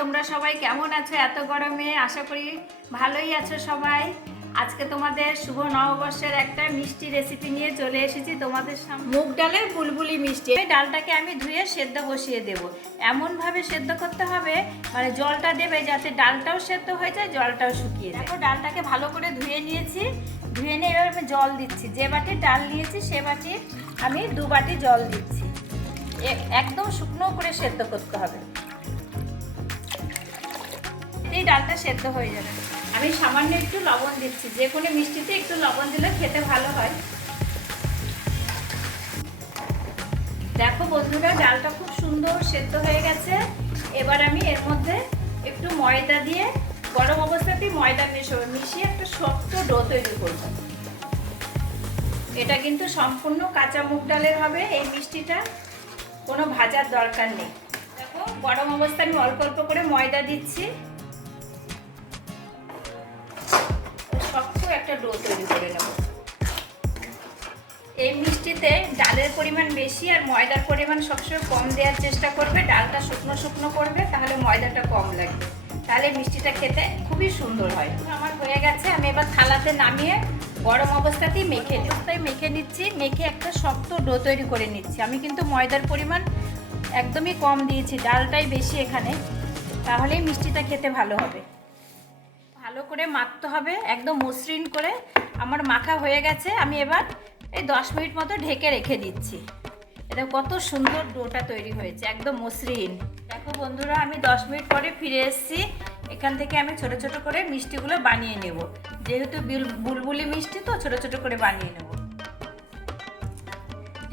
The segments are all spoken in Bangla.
তোমরা সবাই কেমন আছো এত গরমে? আশা করি ভালোই আছো সবাই। আজকে তোমাদের শুভ নববর্ষের একটা মিষ্টি রেসিপি নিয়ে চলে এসেছি তোমাদের সামনে। মুগ ডালের বুলবুলি মিষ্টি। এই ডালটাকে আমি ধুয়ে সেদ্ধ বসিয়ে দেব। এমনভাবে সেদ্ধ করতে হবে, মানে জলটা দেবে যাতে ডালটাও সেদ্ধ হয়ে যায়, জলটাও শুকিয়ে যায়। দেখো ডালটাকে ভালো করে ধুয়ে নিয়েছি। ধুয়ে নিয়ে এবার আমি জল দিচ্ছি। যে বাটির ডাল নিয়েছি সে বাটির আমি 2 বাটি জল দিচ্ছি। একদম শুকনো করে সেদ্ধ করতে হবে। এই ডালটা সেদ্ধ হয়ে যাবে। আমি সামান্য একটু লবণ দিচ্ছি। যে কোনো মিষ্টিতে একটু লবণ দিলে খেতে ভালো হয়। দেখো বন্ধুরা, ডালটা খুব সুন্দর সেদ্ধ হয়ে গেছে। এবার আমি এর মধ্যে একটু ময়দা দিয়ে, গরম অবস্থাতেই ময়দা মিশিয়ে একটা শক্ত ডো তৈরি করব। এটা কিন্তু সম্পূর্ণ কাঁচা মুগ ডালের হবে এই মিষ্টিটা, কোনো ভাজার দরকার নেই। দেখো গরম অবস্থায় আমি অল্প অল্প করে ময়দা দিচ্ছি। শক্ত একটা ডো তৈরি করে নেব। এই মিষ্টিতে ডালের পরিমাণ বেশি আর ময়দার পরিমাণ সবসময় কম দেওয়ার চেষ্টা করবে। ডালটা শুকনো শুকনো করবে, তাহলে ময়দাটা কম লাগবে, তাহলে মিষ্টিটা খেতে খুবই সুন্দর হয়। আমার হয়ে গেছে। আমি এবার থালাতে নামিয়ে গরম অবস্থাতেই মেখে নিচ্ছি। মেখে একটা শক্ত ডো তৈরি করে নিচ্ছি। আমি কিন্তু ময়দার পরিমাণ একদমই কম দিয়েছি, ডালটাই বেশি এখানে, তাহলেই মিষ্টিটা খেতে ভালো হবে। ভালো করে মাখতে হবে, একদম মসৃণ করে। আমার মাখা হয়ে গেছে। আমি এবার এই 10 মিনিট মতো ঢেকে রেখে দিচ্ছি। এটা কত সুন্দর ডোটা তৈরি হয়েছে, একদম মসৃণ। দেখো বন্ধুরা, আমি 10 মিনিট পরে ফিরে এসেছি। এখান থেকে আমি ছোট ছোট করে মিষ্টিগুলো বানিয়ে নেব। যেহেতু বুলবুলি মিষ্টি তো ছোট ছোট করে বানিয়ে নেব।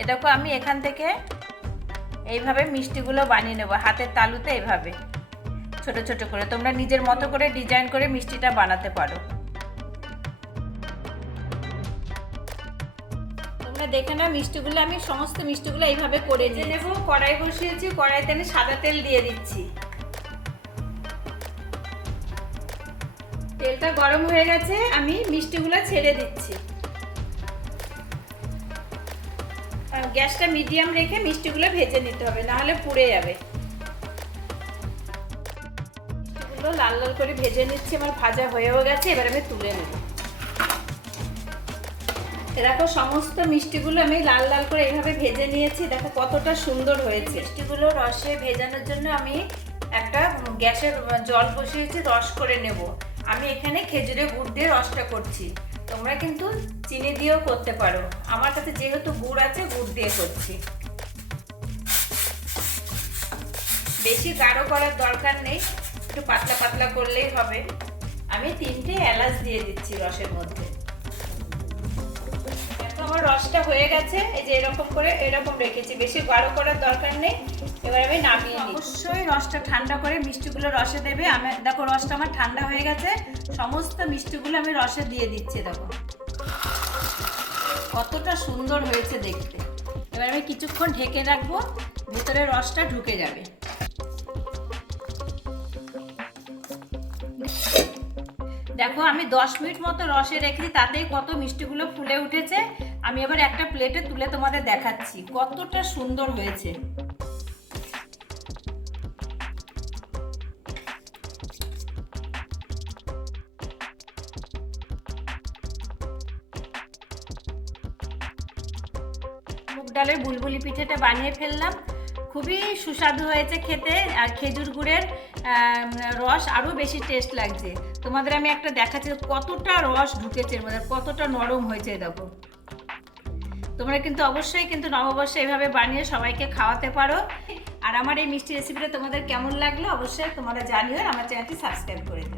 এ দেখো আমি এখান থেকে এইভাবে মিষ্টিগুলো বানিয়ে নেব, হাতের তালুতে এইভাবে ছোট ছোট করে। তোমরা নিজের মতো করে ডিজাইন করে মিষ্টিটা বানাতে পারো। তোমরা দেখে নাও মিষ্টিগুলো, আমি সমস্ত মিষ্টিগুলো এইভাবে করে নিয়ে নেব। কড়াই বসিয়েছি, কড়াইতে আমি সাদা তেল দিয়ে দিচ্ছি। তেলটা গরম হয়ে গেছে, আমি মিষ্টিগুলো ছেড়ে দিচ্ছি। গ্যাসটা মিডিয়াম রেখে মিষ্টিগুলো ভেজে নিতে হবে, নাহলে পুড়ে যাবে। মিষ্টিগুলো লাল লাল করে ভেজে নিচ্ছি। আমার ভাজা হয়েও গেছে, এবার আমি তুলে নেব। দেখো সমস্ত মিষ্টিগুলো আমি লাল লাল করে এইভাবে ভেজে নিয়েছি। দেখো কতটা সুন্দর হয়েছে। মিষ্টিগুলো রসে ভেজানোর জন্য আমি একটা গ্যাসের জল বসিয়েছি, রস করে নেব। আমি এখানে খেজুরের গুড় দিয়ে রসটা করছি। তোমরা কিন্তু চিনি দিয়েও করতে পারো। আমার কাছে যেহেতু গুড় আছে, গুড় দিয়ে করছি। বেশি গাঢ় করার দরকার নেই, একটু পাতলা পাতলা করলেই হবে। আমি 3টে এলাচ দিয়ে দিচ্ছি রসের মধ্যে। আমার রসটা হয়ে গেছে। এই যে এরকম করে এরকম রেখেছি, বেশি গাঢ় করার দরকার নেই। এবার আমি নামিয়ে নিই। অবশ্যই রসটা ঠান্ডা করে মিষ্টিগুলো রসে দেবে। আমি দেখো রসটা আমার ঠান্ডা হয়ে গেছে। সমস্ত মিষ্টিগুলো আমি রসে দিয়ে দিচ্ছি। দেখো কতটা সুন্দর হয়েছে দেখতে। এবার আমি কিছুক্ষণ ঢেকে রাখবো, ভিতরে রসটা ঢুকে যাবে। দেখো আমি 10 মিনিট মতো রসে রেখেছি, তাতেই কত মিষ্টিগুলো ফুলে উঠেছে। আমি এবার একটা প্লেটে তুলে তোমাদের দেখাচ্ছি কতটা সুন্দর হয়েছে। মুগ ডালের বুলবুলি পিঠেটা বানিয়ে ফেললাম। খুবই সুস্বাদু হয়েছে খেতে, আর খেজুর গুড়ের রস আরও বেশি টেস্ট লাগছে। তোমাদের আমি একটা দেখাচ্ছি কতটা রস ঢুকেছে এর মধ্যে, কতটা নরম হয়েছে। দেখো তোমরা কিন্তু অবশ্যই কিন্তু নববর্ষে এভাবে বানিয়ে সবাইকে খাওয়াতে পারো। আর আমার এই মিষ্টি রেসিপিটা তোমাদের কেমন লাগলো অবশ্যই তোমরা জানিও। আমার চ্যানেলটি সাবস্ক্রাইব করে দিও।